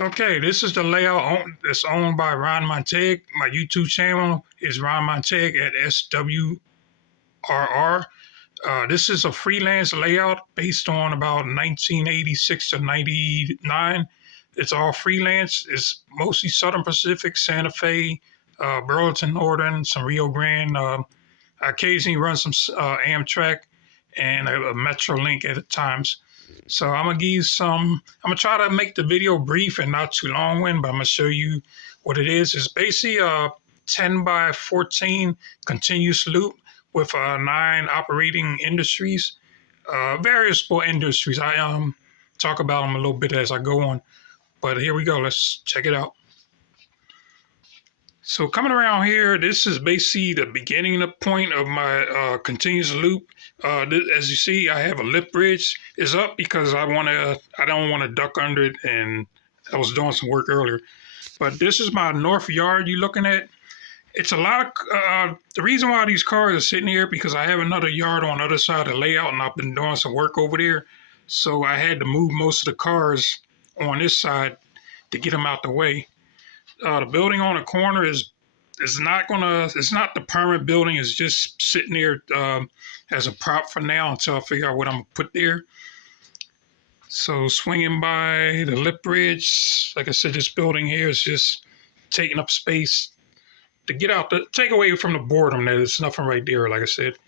Okay, this is the layout that's owned by Ron Montag. My YouTube channel is Ron Montag at SWRR. This is a freelance layout based on about 1986 to 99. It's all freelance. It's mostly Southern Pacific, Santa Fe, Burlington Northern, some Rio Grande. I occasionally run some Amtrak and a Metrolink at times. So I'm gonna give you some. I'm gonna try to make the video brief and not too long one, but I'm gonna show you what it is. It's basically a 10 by 14 continuous loop with 9 operating industries, various industries. I talk about them a little bit as I go on. But here we go. Let's check it out. So coming around here, this is basically the beginning point of my continuous loop. As you see, I have a lip bridge. It's up because I don't want to duck under it, and I was doing some work earlier. But this is my north yard you're looking at. It's a lot of, the reason why these cars are sitting here because I have another yard on the other side of the layout, and I've been doing some work over there. So I had to move most of the cars on this side to get them out the way. The building on the corner is not it's not the permanent building. It's just sitting there as a prop for now until I figure out what I'm gonna put there. So swinging by the lip bridge, like I said, this building here is just taking up space to get out, take away from the boredom. There's nothing right there. Like I said,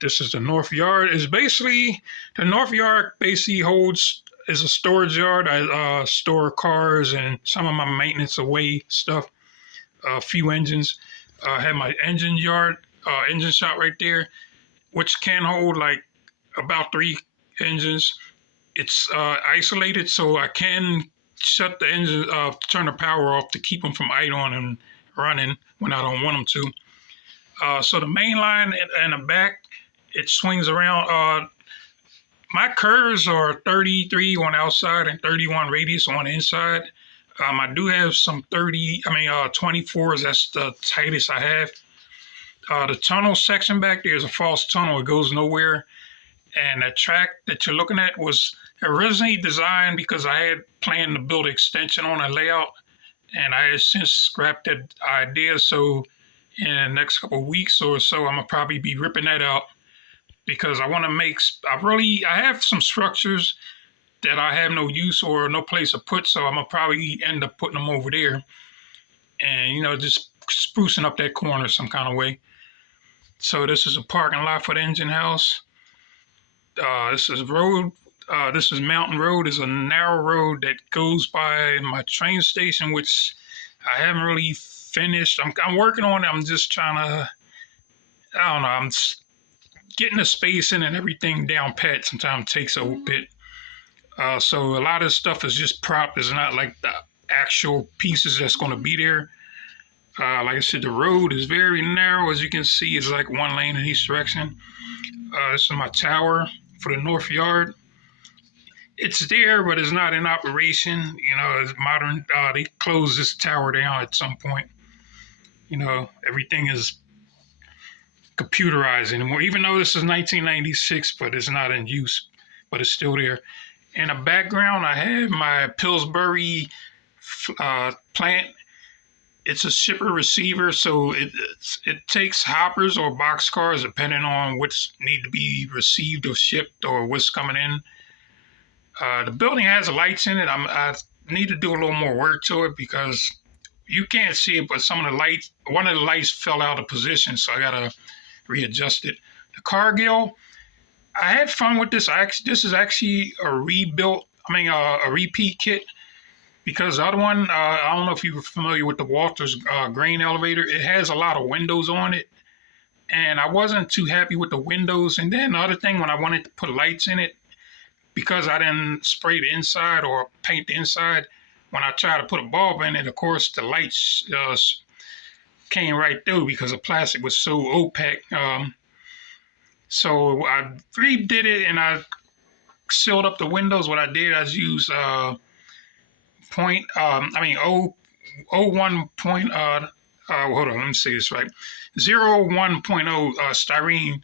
this is the north yard. It's basically the north yard basically is a storage yard. I store cars and some of my maintenance away stuff. A few engines. I have my engine shop right there, which can hold like about 3 engines. It's isolated, so I can shut the engine, turn the power off to keep them from idling and running when I don't want them to. So the main line and the back, it swings around. My curves are 33 on the outside and 31 radius on the inside. I do have some 24s. That's the tightest I have. The tunnel section back there is a false tunnel. It goes nowhere. And the track that you're looking at was originally designed because I had planned to build an extension on a layout. And I have since scrapped that idea. So in the next couple of weeks or so, I'm going to probably be ripping that out because I want to I have some structures that I have no use or no place to put, so I'm gonna probably end up putting them over there, and just sprucing up that corner some kind of way. So this is a parking lot for the engine house. This is road. This is Mountain Road. It's a narrow road that goes by my train station, which I haven't really finished. I'm working on it. I'm just trying to. I don't know. I'm getting the spacing and everything down pat. Sometimes takes a bit. So a lot of stuff is just prop. It's not like the actual pieces that's going to be there. Like I said, the road is very narrow. As you can see, it's like 1 lane in each direction. This is my tower for the north yard. It's there, but it's not in operation. It's modern. They closed this tower down at some point. Everything is computerized anymore. Even though this is 1996, but it's not in use, but it's still there. In the background, I have my Pillsbury plant. It's a shipper receiver, so it takes hoppers or boxcars depending on what's need to be received or shipped or what's coming in. The building has lights in it. I need to do a little more work to it because you can't see it, but one of the lights fell out of position, so I gotta readjust it. The Cargill. I had fun with this. This is actually a repeat kit because the other one, I don't know if you were familiar with the Walters grain elevator. It has a lot of windows on it, and I wasn't too happy with the windows. And then the other thing, when I wanted to put lights in it, because I didn't spray the inside or paint the inside, when I tried to put a bulb in it, of course, the lights came right through because the plastic was so opaque. So I redid it and I sealed up the windows. What I did, I used 01 point, hold on, let me say this right. 01.0 styrene,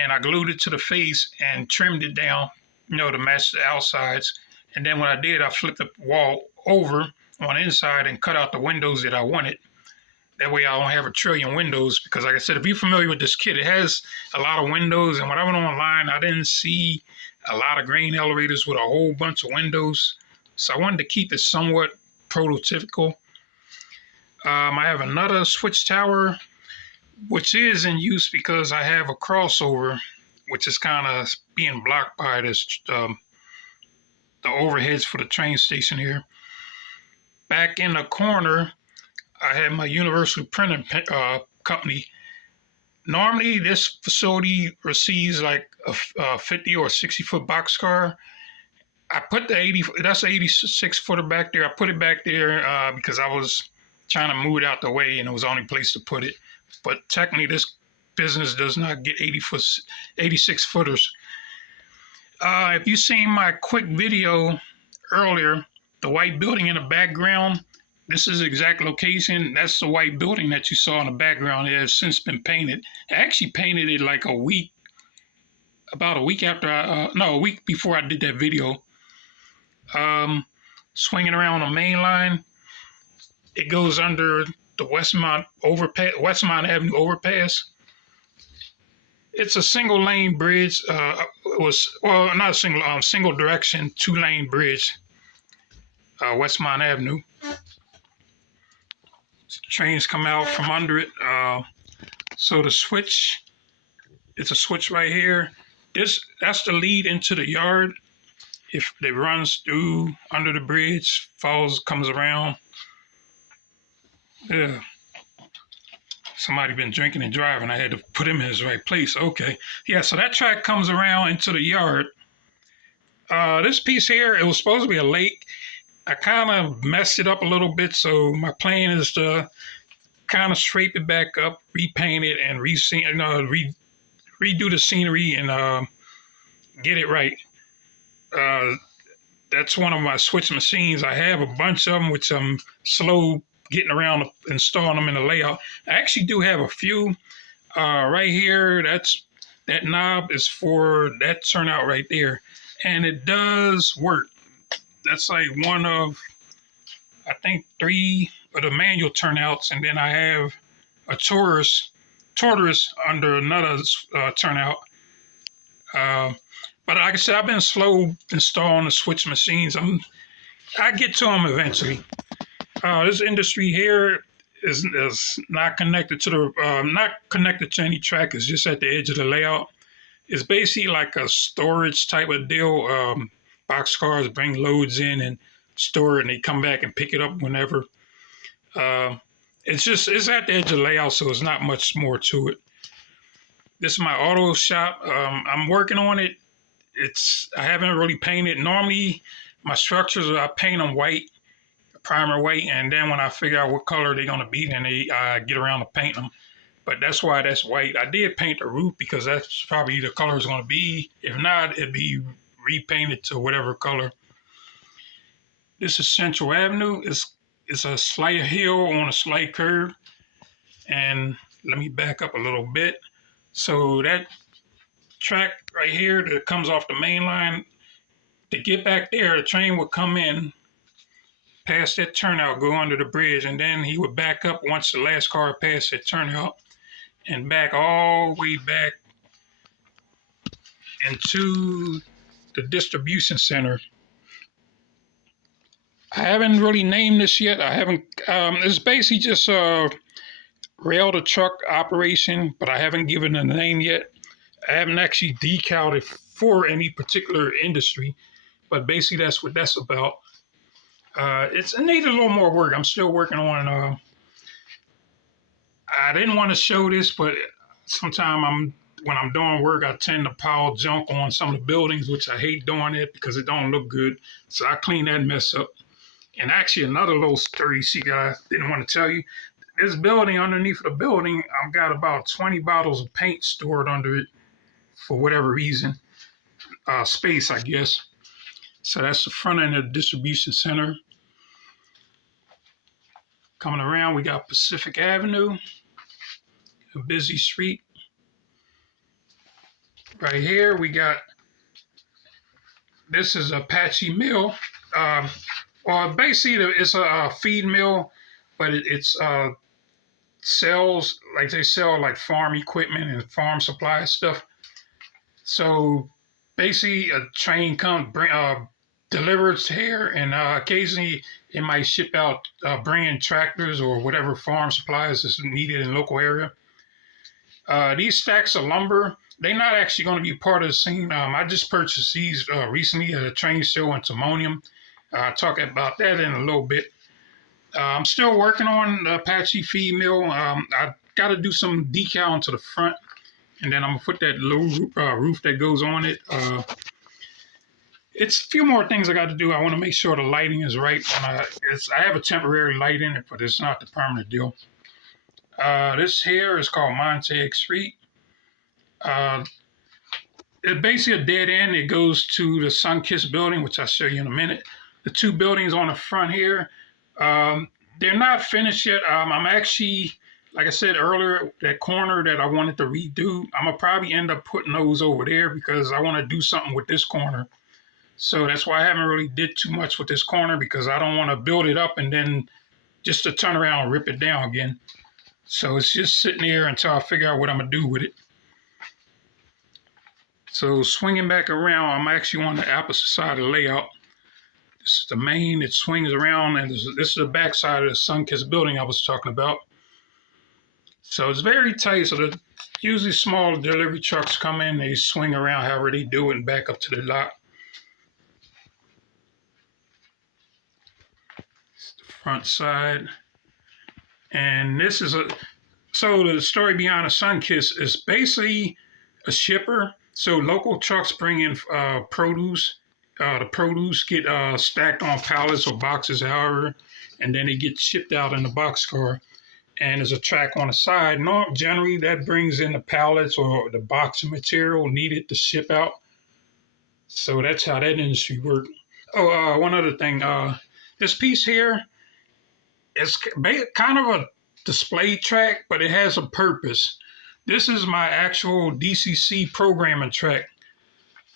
and I glued it to the face and trimmed it down, to match the outsides. And then what I did, I flipped the wall over on the inside and cut out the windows that I wanted. That way I don't have a trillion windows because, like I said, if you're familiar with this kit, it has a lot of windows. And when I went online, I didn't see a lot of grain elevators with a whole bunch of windows. So I wanted to keep it somewhat prototypical. I have another switch tower, which is in use because I have a crossover, which is kind of being blocked by this the overheads for the train station here. Back in the corner, I have my Universal Printing company. Normally, this facility receives like a 50 or 60-foot boxcar. I put the 80, that's an 86-footer back there. I put it back there because I was trying to move it out the way and it was the only place to put it. But technically, this business does not get 86 footers. If you've seen my quick video earlier, the white building in the background, this is the exact location. That's the white building that you saw in the background. It has since been painted. I actually painted it like about a week after a week before I did that video. Swinging around the main line, it goes under the Westmont Avenue overpass. It's a single lane bridge. It was not a single direction, 2-lane bridge. Westmont Avenue. Trains come out from under it. So the switch, it's a switch right here. That's the lead into the yard. If it runs through under the bridge, comes around. Yeah. Somebody been drinking and driving. I had to put him in his right place. Okay. Yeah, so that track comes around into the yard. This piece here, it was supposed to be a lake. I kind of messed it up a little bit, so my plan is to kind of scrape it back up, repaint it, and redo the scenery and get it right. That's one of my switch machines. I have a bunch of them, which I'm slow getting around installing them in the layout. I actually do have a few. Right here, that knob is for that turnout right there. And it does work. That's like one of, I think, 3 of the manual turnouts. And then I have a tortoise under another turnout. But like I said, I've been slow installing the switch machines. I get to them eventually. This industry here is not connected to any track. It's just at the edge of the layout. It's basically like a storage type of deal. Boxcars bring loads in and store it, and they come back and pick it up whenever. It's at the edge of the layout, so it's not much more to it. This is my auto shop. I'm working on it. I haven't really painted. Normally, my structures, I paint them white, primer white, and then when I figure out what color they're going to be, then I get around to paint them. But that's why that's white. I did paint the roof because that's probably the color it's going to be. If not, it'd be repainted to whatever color. This is Central Avenue. It's a slight hill on a slight curve. And let me back up a little bit. So that track right here that comes off the main line, to get back there, the train would come in, past that turnout, go under the bridge, and then he would back up once the last car passed that turnout and back all the way back into the distribution center. I haven't really named this yet. It's basically just a rail to truck operation, but I haven't given a name yet. I haven't actually decaled it for any particular industry, but basically that's what that's about. It needs a little more work. I'm still working on. I didn't want to show this, but sometimes when I'm doing work, I tend to pile junk on some of the buildings, which I hate doing it because it don't look good. So I clean that mess up. And actually, another little sturdy secret I didn't want to tell you. This building, underneath the building, I've got about 20 bottles of paint stored under it for whatever reason. Space, I guess. So that's the front end of the distribution center. Coming around, we got Pacific Avenue, a busy street. Right here, this is Apache Mill. Basically, it's a feed mill, but it's sells like they sell like farm equipment and farm supply stuff. So basically, a train comes delivers here, and occasionally it might ship out bringing tractors or whatever farm supplies is needed in local area. These stacks of lumber, they're not actually going to be part of the scene. I just purchased these recently at a train show in Timonium. I'll talk about that in a little bit. I'm still working on the Apache feed mill. I got to do some decal into the front, and then I'm gonna put that low roof that goes on it. It's a few more things I got to do. I want to make sure the lighting is right. I have a temporary light in it, but it's not the permanent deal. This here is called Montague Street. Uh, it's basically a dead end. It goes to the Sunkist building, which I'll show you in a minute. The two buildings on the front here, they're not finished yet. I'm actually, like I said earlier, that corner that I wanted to redo, I'm going to probably end up putting those over there because I want to do something with this corner. So that's why I haven't really did too much with this corner because I don't want to build it up and then just to turn around and rip it down again. So it's just sitting there until I figure out what I'm going to do with it. So swinging back around, I'm actually on the opposite side of the layout. This is the main, it swings around, and this is the back side of the Sunkist building I was talking about. So it's very tight. So usually small delivery trucks come in, they swing around however they do it and back up to the lot. It's the front side. And this is so the story behind the Sunkist is basically a shipper. So local trucks bring in produce. The produce get stacked on pallets or boxes, however, and then it gets shipped out in the boxcar. And there's a track on the side. Generally, that brings in the pallets or the box of material needed to ship out. So that's how that industry works. Oh, one other thing. This piece here is kind of a display track, but it has a purpose. This is my actual DCC programming track.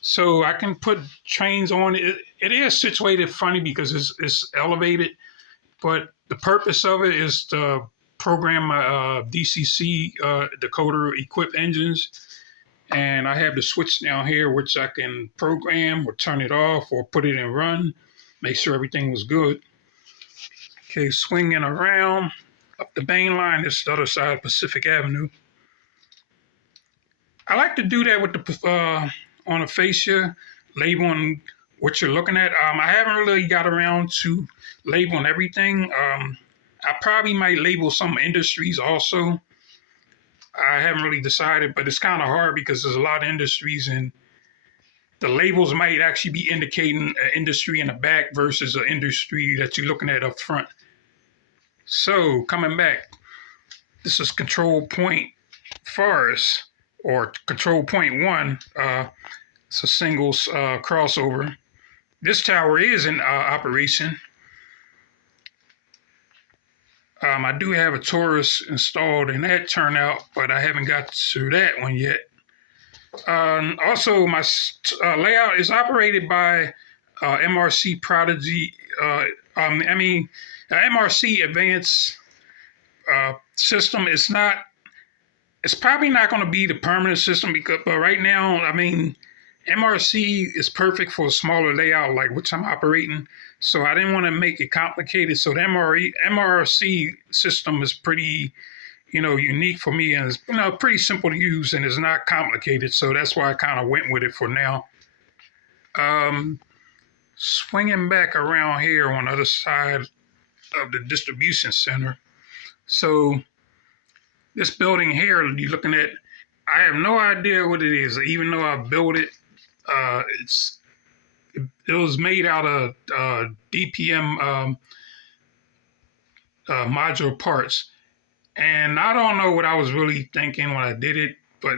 So I can put trains on it. It is situated funny because it's elevated, but the purpose of it is to program my DCC decoder equipped engines. And I have the switch down here, which I can program or turn it off or put it in run, make sure everything was good. Okay, swinging around up the main line. This is the other side of Pacific Avenue. I like to do that with the on a fascia, labeling what you're looking at. I haven't really got around to labeling everything. I probably might label some industries also. I haven't really decided, but it's kind of hard because there's a lot of industries and the labels might actually be indicating an industry in the back versus an industry that you're looking at up front. So coming back, this is control point forest or control point one. It's a singles crossover. This tower is in operation. I do have a Taurus installed in that turnout, but I haven't got to that one yet. Also, my layout is operated by MRC Prodigy. MRC Advanced system. It's probably not going to be the permanent system but right now, MRC is perfect for a smaller layout like which I'm operating. So I didn't want to make it complicated. So the MRC system is pretty, unique for me and it's, pretty simple to use and it's not complicated. So that's why I kind of went with it for now. Swinging back around here on the other side of the distribution center. So this building here you're looking at, I have no idea what it is, even though I built it. It was made out of DPM modular parts. And I don't know what I was really thinking when I did it, but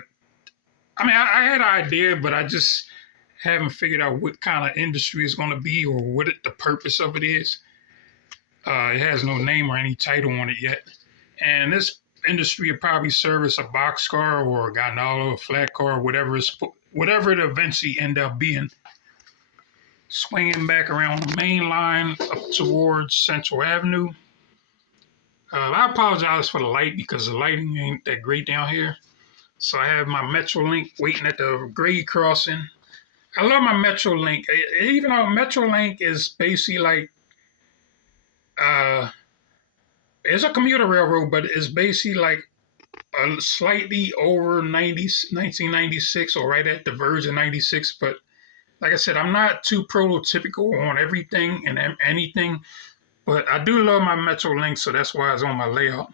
I had an idea, but I just haven't figured out what kind of industry it's going to be or what the purpose of it is. It has no name or any title on it yet. And this industry will probably service a boxcar or a gondola, a flat car, whatever it eventually end up being. swinging back around the main line up towards Central Avenue. I apologize for the light because the lighting ain't that great down here. So I have my Metrolink waiting at the grade crossing. I love my Metrolink, even though Metrolink is basically like uh, it's a commuter railroad, but it's basically like slightly over 1996 or right at the verge of 96. But like I said, I'm not too prototypical on everything and anything, but I do love my Metrolink, so that's why it's on my layout.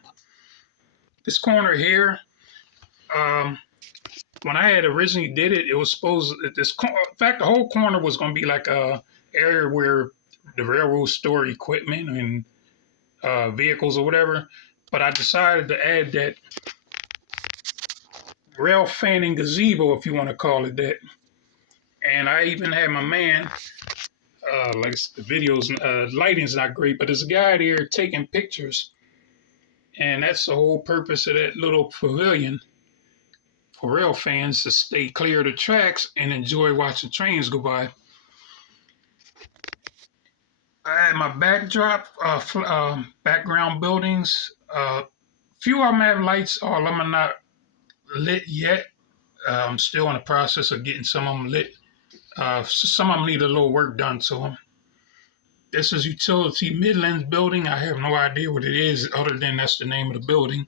This corner here, um, when I had originally did it, it was supposed in fact, the whole corner was going to be like a area where the railroad store equipment and vehicles or whatever. But I decided to add that rail fanning gazebo, if you want to call it that. And I even had my man, like the videos, lighting's not great, but there's a guy there taking pictures. And that's the whole purpose of that little pavilion for rail fans to stay clear of the tracks and enjoy watching trains go by. I had my backdrop, background buildings. Few of them have lights, all of them are not lit yet. I'm still in the process of getting some of them lit. Some of them need a little work done to them. This is Utility Midlands building. I have no idea what it is other than that's the name of the building.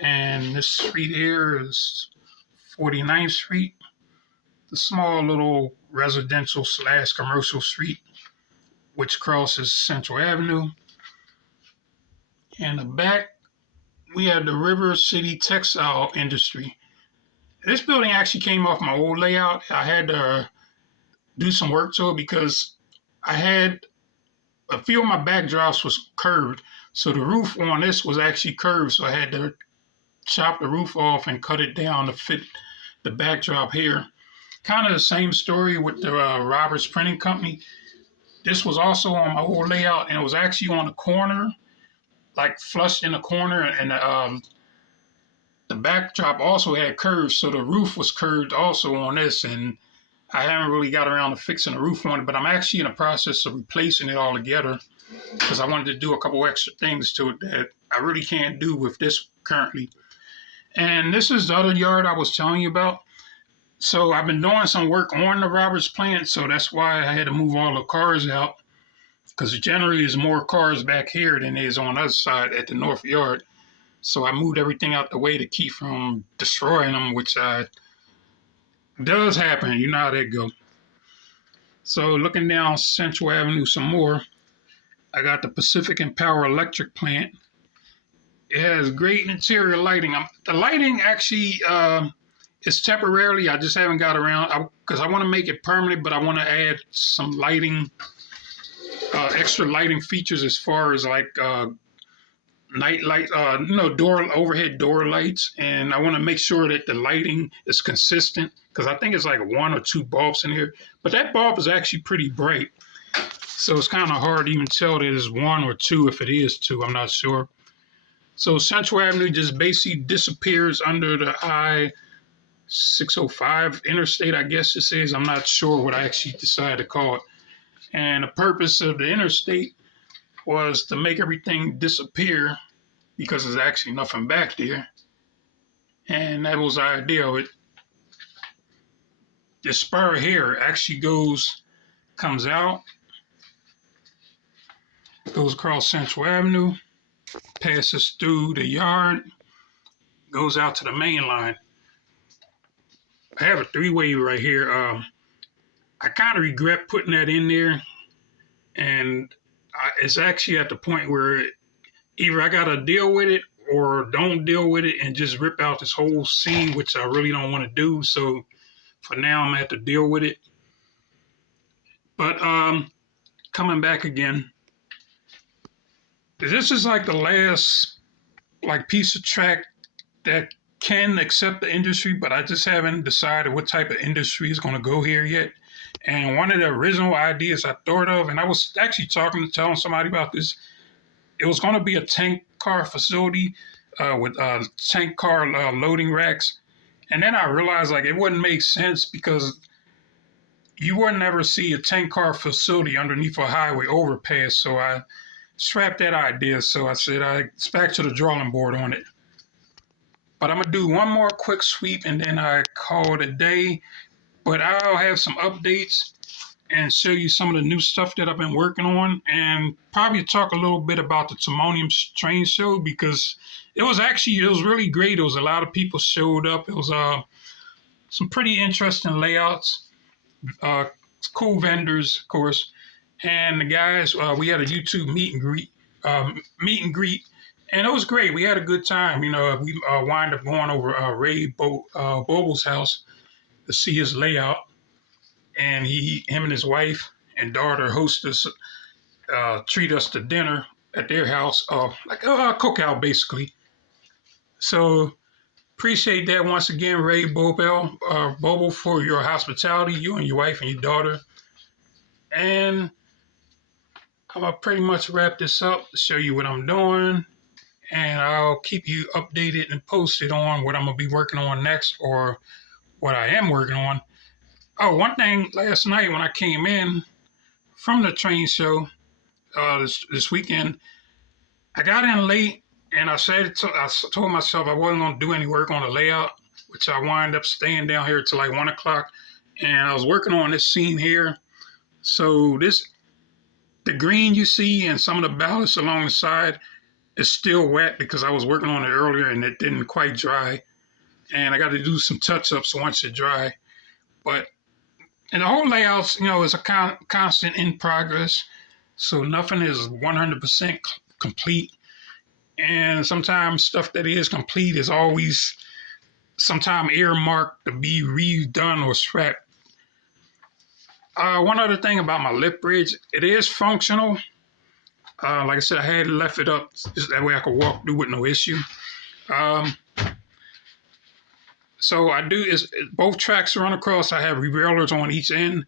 And this street here is 49th Street, the small little residential / commercial street which crosses Central Avenue. In the back, we have the River City Textile Industry. This building actually came off my old layout. I had to do some work to it because I had a few of my backdrops was curved. So the roof on this was actually curved. So I had to chop the roof off and cut it down to fit the backdrop here. Kind of the same story with the Roberts Printing Company. This was also on my old layout and it was actually on the corner, like flush in the corner, and the backdrop also had curves, so the roof was curved also on this, and I haven't really got around to fixing the roof on it, but I'm actually in the process of replacing it all together because I wanted to do a couple extra things to it that I really can't do with this currently. And this is the other yard I was telling you about. So I've been doing some work on the Roberts plant, so that's why I had to move all the cars out, because generally there's more cars back here than there is on the other side at the north yard. So I moved everything out the way to keep from destroying them, which does happen. You know how that go. So looking down Central Avenue some more, I got the Pacific and Power Electric plant. It has great interior lighting. The lighting actually is temporarily. I just haven't got around because I want to make it permanent, but I want to add some lighting, extra lighting features as far as like night light, overhead door lights, and I want to make sure that the lighting is consistent because I think it's like 1 or 2 bulbs in here, but that bulb is actually pretty bright, so it's kind of hard to even tell that it's 1 or 2. If it is 2, I'm not sure. So Central Avenue just basically disappears under the I-605 interstate, I guess it says. I'm not sure what I actually decided to call it. And the purpose of the interstate was to make everything disappear because there's actually nothing back there. And that was the idea of it. This spur here actually comes out, goes across Central Avenue, passes through the yard, goes out to the main line. I have a 3-way right here. I kind of regret putting that in there, and it's actually at the point where either I got to deal with it or don't deal with it and just rip out this whole scene, which I really don't want to do. So for now, I'm going to have to deal with it. But coming back again, this is like the last piece of track that can accept the industry, but I just haven't decided what type of industry is going to go here yet. And one of the original ideas I thought of, and I was actually telling somebody about this, it was going to be a tank car facility with tank car loading racks. And then I realized it wouldn't make sense because you would never see a 10-car facility underneath a highway overpass. So I scrapped that idea. So I said it's back to the drawing board on it. But I'm gonna do one more quick sweep and then I call it a day. But I'll have some updates and show you some of the new stuff that I've been working on, and probably talk a little bit about the Timonium train show, because it was really great. It was a lot of people showed up. It was some pretty interesting layouts, uh, cool vendors, of course, and the guys. We had a YouTube meet and greet, and it was great. We had a good time. You know, we wind up going over Boble's house to see his layout, and him and his wife and daughter host us, treat us to dinner at their house, like a cookout basically. So appreciate that once again, Ray Boble, for your hospitality, you and your wife and your daughter. And I'm gonna pretty much wrap this up to show you what I'm doing, and I'll keep you updated and posted on what I'm gonna be working on next, or what I am working on. Oh, one thing, last night when I came in from the train show this weekend, I got in late, and I told myself I wasn't going to do any work on the layout, which I wind up staying down here till like 1 o'clock, and I was working on this scene here. So the green you see and some of the ballasts along the side is still wet because I was working on it earlier and it didn't quite dry, and I got to do some touch-ups once it dry. And the whole layout, is a constant in progress, so nothing is 100% complete. And sometimes stuff that is complete is always sometime earmarked to be redone or scrapped. One other thing about my lip bridge, it is functional. Like I said, I had left it up just that way I could walk through with no issue. So both tracks run across. I have derailleurs on each end.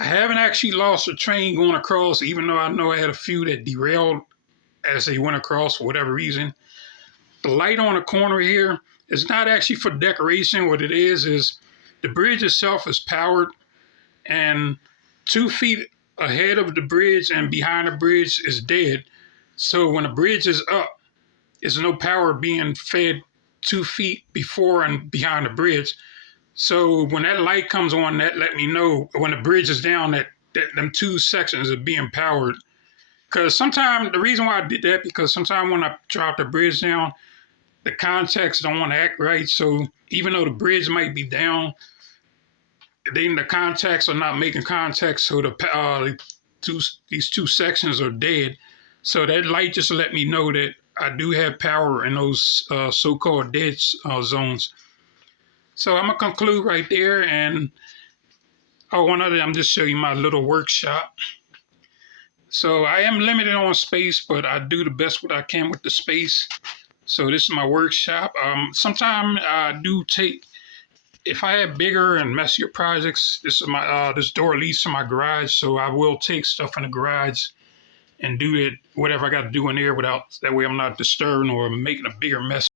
I haven't actually lost a train going across, even though I know I had a few that derailed as they went across for whatever reason. The light on the corner here is not actually for decoration. What it is the bridge itself is powered, and 2 feet ahead of the bridge and behind the bridge is dead. So when the bridge is up, there's no power being fed 2 feet before and behind the bridge. So when that light comes on, that let me know when the bridge is down that them 2 sections are being powered. Because sometimes, the reason why I did that, because sometimes when I drop the bridge down, the contacts don't want to act right. So even though the bridge might be down, then the contacts are not making contact. So these 2 sections are dead. So that light just let me know that I do have power in those so-called dead zones. So I'm going to conclude right there. And one other, I'm just showing you my little workshop. So I am limited on space, but I do the best what I can with the space. So this is my workshop. Sometimes I do if I have bigger and messier projects, this door leads to my garage. So I will take stuff in the garage and do whatever I got to do in there that way I'm not disturbing or making a bigger mess.